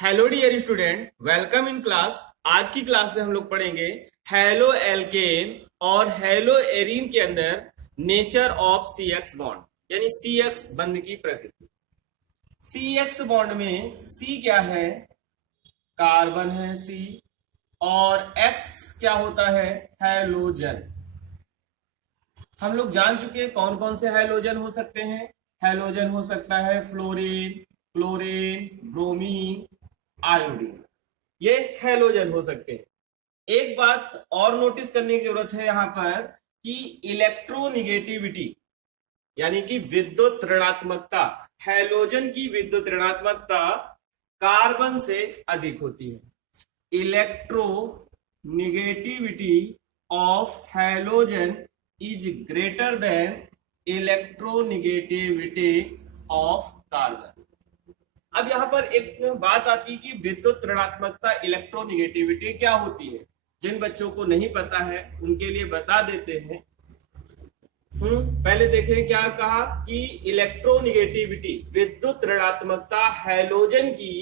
Hello dear student, welcome in class. आज की class से हम लोग पढ़ेंगे हेलो एल्केन और हेलो एरीन के अंदर nature of C X bond यानी सी एक्स बंध की प्रकृति। सी एक्स बॉन्ड में सी क्या है? कार्बन है सी, और एक्स क्या होता है? हैलोजन। हम लोग जान चुके हैं कौन कौन से हैलोजन हो सकते हैं। हैलोजन हो सकता है फ्लोरीन, क्लोरीन, ब्रोमीन, आयोडीन। ये हैलोजन हो सकते हैं। एक बात और नोटिस करने की जरूरत है यहां पर कि इलेक्ट्रोनिगेटिविटी यानी कि विद्युत ऋणात्मकता, हैलोजन की विद्युत ऋणात्मकता कार्बन से अधिक होती है। Electro negativity of halogen is greater than electronegativity of carbon. अब यहां पर एक बात आती है कि विद्युत ऋणात्मकता इलेक्ट्रोनिगेटिविटी क्या होती है। जिन बच्चों को नहीं पता है उनके लिए बता देते हैं। पहले देखें क्या कहा कि इलेक्ट्रोनिगेटिविटी विद्युत ऋणात्मकता हैलोजन की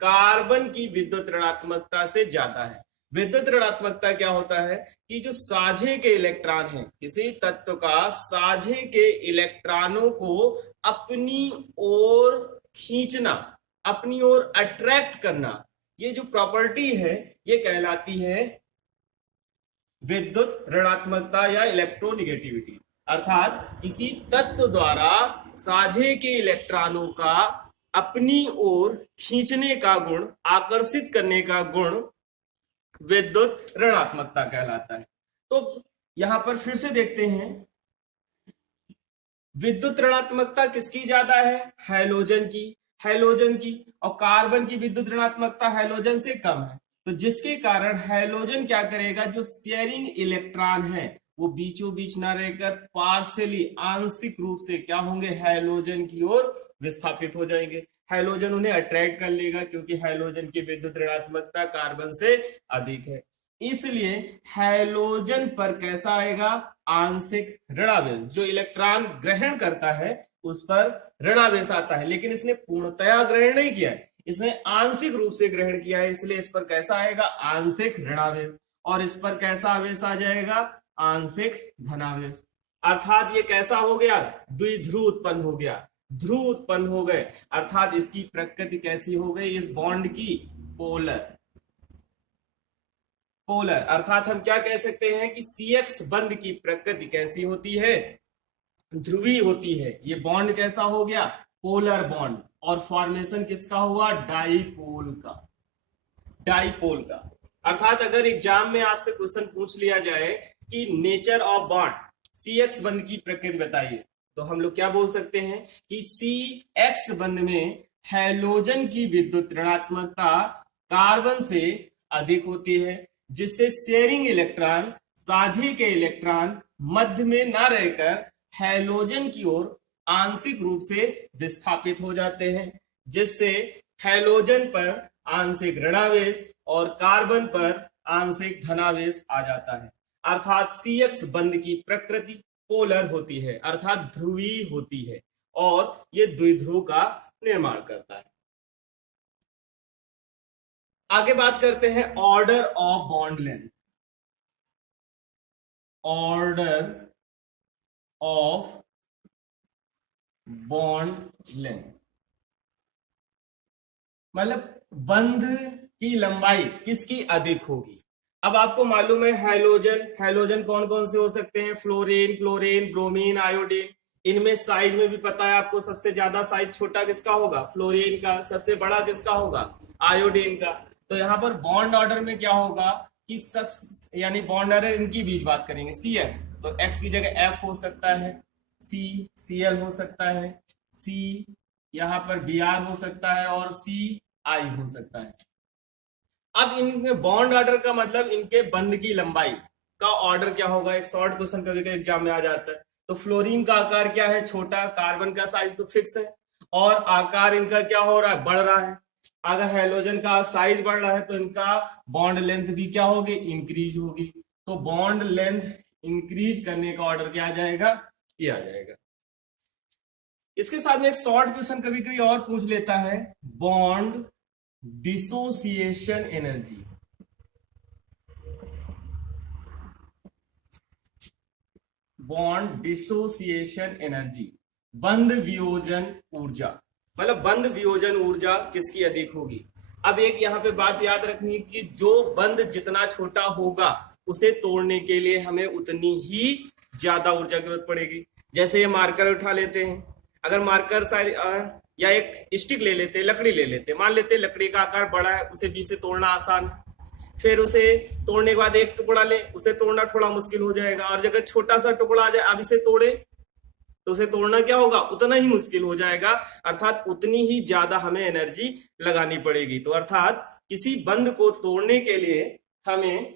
कार्बन की विद्युत ऋणात्मकता से ज्यादा है। विद्युत ऋणात्मकता क्या होता है कि जो साझे के इलेक्ट्रॉन हैं, किसी तत्व का साझे के इलेक्ट्रॉनों को अपनी ओर खींचना, अपनी ओर अट्रैक्ट करना, ये जो प्रॉपर्टी है ये कहलाती है विद्युत ऋणात्मकता या इलेक्ट्रोनिगेटिविटी। अर्थात किसी तत्व द्वारा साझे के इलेक्ट्रॉनों का अपनी ओर खींचने का गुण, आकर्षित करने का गुण विद्युत ऋणात्मकता कहलाता है। तो यहां पर फिर से देखते हैं, विद्युत ऋणात्मकता किसकी ज्यादा है? हैलोजन की। हैलोजन की। और कार्बन की विद्युत ऋणात्मकता हैलोजन से कम है। तो जिसके कारण हैलोजन क्या करेगा, जो शेयरिंग इलेक्ट्रॉन है वो बीचों बीच ना रहकर पार्शियली, आंशिक रूप से क्या होंगे, हैलोजन की ओर विस्थापित हो जाएंगे। हैलोजन उन्हें अट्रैक्ट कर लेगा क्योंकि हैलोजन की विद्युत ऋणात्मकता कार्बन से अधिक है। इसलिए हैलोजन पर कैसा आएगा? आंशिक ऋणावेश। जो इलेक्ट्रॉन ग्रहण करता है उस पर ऋणावेश आता है, लेकिन इसने पूर्णतया ग्रहण नहीं किया है, इसने आंशिक रूप से ग्रहण किया है, इसलिए इस पर कैसा आएगा? आंशिक ऋणावेश। और इस पर कैसा आवेश आ जाएगा? आंशिक धनावेश। अर्थात ये कैसा हो गया? द्विध्रुव उत्पन्न हो गया, ध्रुव उत्पन्न हो गए। अर्थात इसकी प्रकृति कैसी हो गई इस बॉन्ड की? पोलर। पोलर अर्थात हम क्या कह सकते हैं कि सी एक्स बंध की प्रकृति कैसी होती है? ध्रुवी होती है। ये बॉन्ड कैसा हो गया? Polar bond. और फॉर्मेशन किसका हुआ? डाईपोल का। डाईपोल का। अर्थात अगर एग्जाम में आपसे क्वेश्चन पूछ लिया जाए कि nature of bond, C X बंध की प्रकृति बताइए, तो हम लोग क्या बोल सकते हैं कि सी एक्स बंध में हैलोजन की विद्युत ऋणात्मकता कार्बन से अधिक होती है, जिससे शेयरिंग इलेक्ट्रॉन, साझे के इलेक्ट्रॉन मध्य में ना रहकर हैलोजन की ओर आंशिक रूप से विस्थापित हो जाते हैं, जिससे हैलोजन पर आंशिक ऋणावेश और कार्बन पर आंशिक धनावेश आ जाता है। अर्थात सी एक्स बंध की प्रकृति पोलर होती है, अर्थात ध्रुवीय होती है, और ये द्विध्रुव का निर्माण करता है। आगे बात करते हैं order of bond length. Order of bond length मतलब बंध की लंबाई किसकी अधिक होगी। अब आपको मालूम है हैलोजन, हैलोजन कौन कौन से हो सकते हैं? Fluorine, chlorine, bromine, iodine. इनमें साइज में भी पता है आपको, सबसे ज्यादा साइज छोटा किसका होगा? फ्लोरीन का। सबसे बड़ा किसका होगा? आयोडीन का। तो यहां पर बॉन्ड ऑर्डर में क्या होगा कि सब, यानी बॉन्ड ऑर्डर इनकी बीच बात करेंगे, सी एक्स, तो एक्स की जगह एफ हो सकता है, सी सी एल हो सकता है, सी यहां पर बी आर हो सकता है, और सी आई हो सकता है। अब इनमें बॉन्ड ऑर्डर का मतलब इनके बंध की लंबाई का ऑर्डर क्या होगा? एक शॉर्ट क्वेश्चन कभी कभी एग्जाम में आ जाता है। तो फ्लोरीन का आकार क्या है? छोटा। कार्बन का साइज तो फिक्स है, और आकार इनका क्या हो रहा है? बढ़ रहा है। अगर हैलोजन का साइज बढ़ रहा है तो इनका बॉन्ड लेंथ भी क्या होगी? इंक्रीज होगी। तो बॉन्ड लेंथ इंक्रीज करने का ऑर्डर क्या आ जाएगा? ये आ जाएगा। इसके साथ में एक शॉर्ट क्वेश्चन कभी कभी और पूछ लेता है, bond dissociation energy, bond dissociation energy, बंध वियोजन ऊर्जा, मतलब बंध वियोजन ऊर्जा किसकी अधिक होगी। अब एक यहाँ पे बात याद रखनी कि जो बंध जितना छोटा होगा उसे तोड़ने के लिए हमें उतनी ही ज्यादा ऊर्जा की जरूरत पड़ेगी। जैसे ये मार्कर उठा लेते हैं, अगर मार्कर या एक स्टिक ले लेते, लकड़ी ले लेते, मान लेते लकड़ी का आकार बड़ा है, उसे बीच से तोड़ना आसान है, फिर उसे तोड़ने के बाद एक टुकड़ा ले, उसे तोड़ना थोड़ा मुश्किल हो जाएगा, और जगह छोटा सा टुकड़ा आ जाए अब इसे तोड़े तो उसे तोड़ना क्या होगा, उतना ही मुश्किल हो जाएगा, अर्थात उतनी ही ज्यादा हमें एनर्जी लगानी पड़ेगी। तो अर्थात किसी बंध को तोड़ने के लिए हमें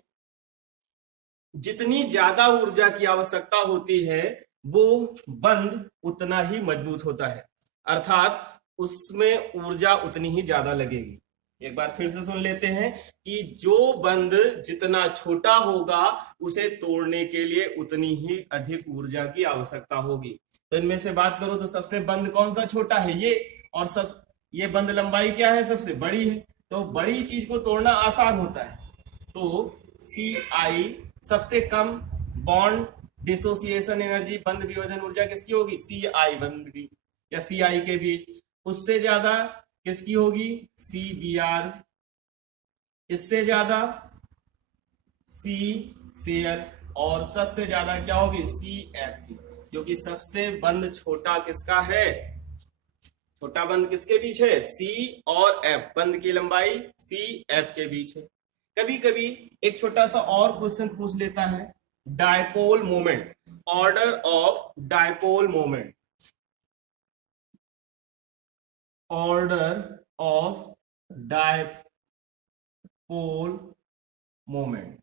जितनी ज्यादा ऊर्जा की आवश्यकता होती है वो बंध उतना ही मजबूत होता है, अर्थात उसमें ऊर्जा उतनी ही ज्यादा लगेगी। एक बार फिर से सुन लेते हैं कि जो बंध जितना छोटा होगा उसे तोड़ने के लिए उतनी ही अधिक ऊर्जा की आवश्यकता होगी। तो इनमें से बात करो तो सबसे बंध कौन सा छोटा है, ये, और ये बंध लंबाई क्या है, सबसे बड़ी है, तो बड़ी चीज को तोड़ना आसान होता है। तो Ci सबसे कम बॉन्ड डिसोसिएशन एनर्जी, बंध वियोजन ऊर्जा किसकी होगी, Ci बंध की या Ci के बीच। उससे ज्यादा किसकी होगी, Cbr, इससे ज्यादा CCl, और सबसे ज्यादा क्या होगी, Cf की, क्योंकि सबसे बंध छोटा किसका है, छोटा बंध किसके बीच है, C और F, बंध की लंबाई CF के बीच है। कभी कभी एक छोटा सा और क्वेश्चन पूछ लेता है, dipole moment, order of dipole moment, order of dipole moment.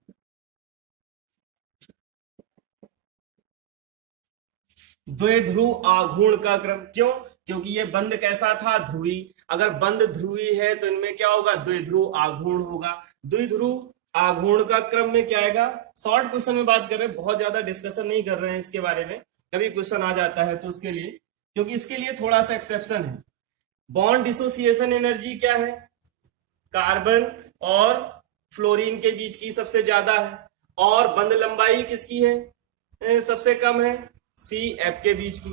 द्विध्रुव आघूर्ण का क्रम, क्यों, क्योंकि ये बंध कैसा था, ध्रुवी, अगर बंध ध्रुवी है तो इनमें क्या होगा, द्विध्रुव आघूर्ण होगा। द्विध्रुव आघूर्ण का क्रम में क्या आएगा, शॉर्ट क्वेश्चन में बात कर रहे हैं, बहुत ज्यादा डिस्कशन नहीं कर रहे हैं इसके बारे में, कभी क्वेश्चन आ जाता है तो उसके लिए, क्योंकि इसके लिए थोड़ा सा एक्सेप्शन है। बॉन्ड डिसोसिएशन एनर्जी क्या है, कार्बन और फ्लोरीन के बीच की सबसे ज्यादा है, और बंध लंबाई किसकी है, सबसे कम है, CF के बीच की।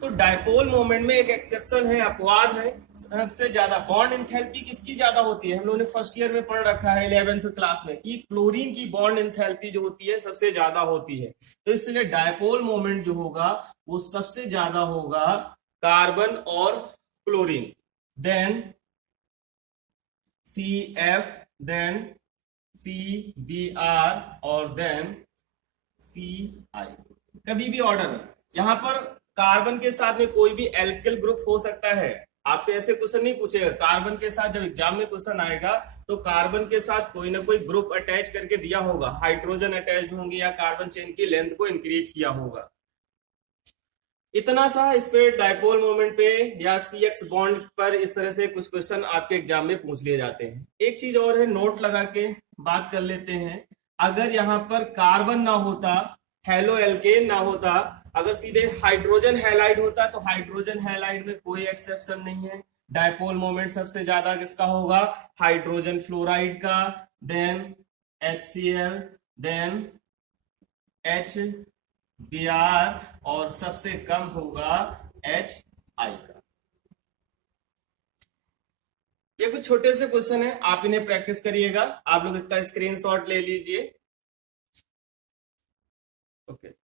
तो डायपोल मोमेंट में एक एक्सेप्शन है, अपवाद है, सबसे ज्यादा बॉन्ड एंथैल्पी किसकी ज्यादा होती है, हम लोगों ने फर्स्ट ईयर में पढ़ रखा है 11th क्लास में कि क्लोरीन की बॉन्ड एंथैल्पी जो होती है सबसे ज्यादा होती है। तो इसलिए डायपोल मोमेंट जो होगा वो सबसे ज्यादा होगा कार्बन और chlorine, then CF, then CBr और देन CI। कभी भी ऑर्डर, यहां पर कार्बन के साथ में कोई भी एल्किल ग्रुप हो सकता है, आपसे ऐसे क्वेश्चन नहीं पूछेगा, कार्बन के साथ जब एग्जाम में क्वेश्चन आएगा तो कार्बन के साथ कोई ना कोई ग्रुप अटैच करके दिया होगा, हाइड्रोजन अटैच होंगे या कार्बन चेन की लेंथ को इंक्रीज किया होगा। इतना सा इस पे डायपोल मोमेंट पे या CX बॉन्ड पर इस तरह से कुछ क्वेश्चन आपके एग्जाम में पूछ लिए जाते हैं। एक चीज और है, नोट लगा के बात कर लेते हैं, अगर यहाँ पर कार्बन ना होता, हेलो एल्केन ना होता, अगर सीधे हाइड्रोजन हैलाइड होता तो हाइड्रोजन हैलाइड में कोई एक्सेप्शन नहीं है, डायपोल मोमेंट सबसे ज्यादा किसका होगा, हाइड्रोजन फ्लोराइड का, देन HCl, देन HBr, और सबसे कम होगा HI का। ये कुछ छोटे से क्वेश्चन है, आप इन्हें प्रैक्टिस करिएगा, आप लोग इसका स्क्रीनशॉट ले लीजिए। ओके।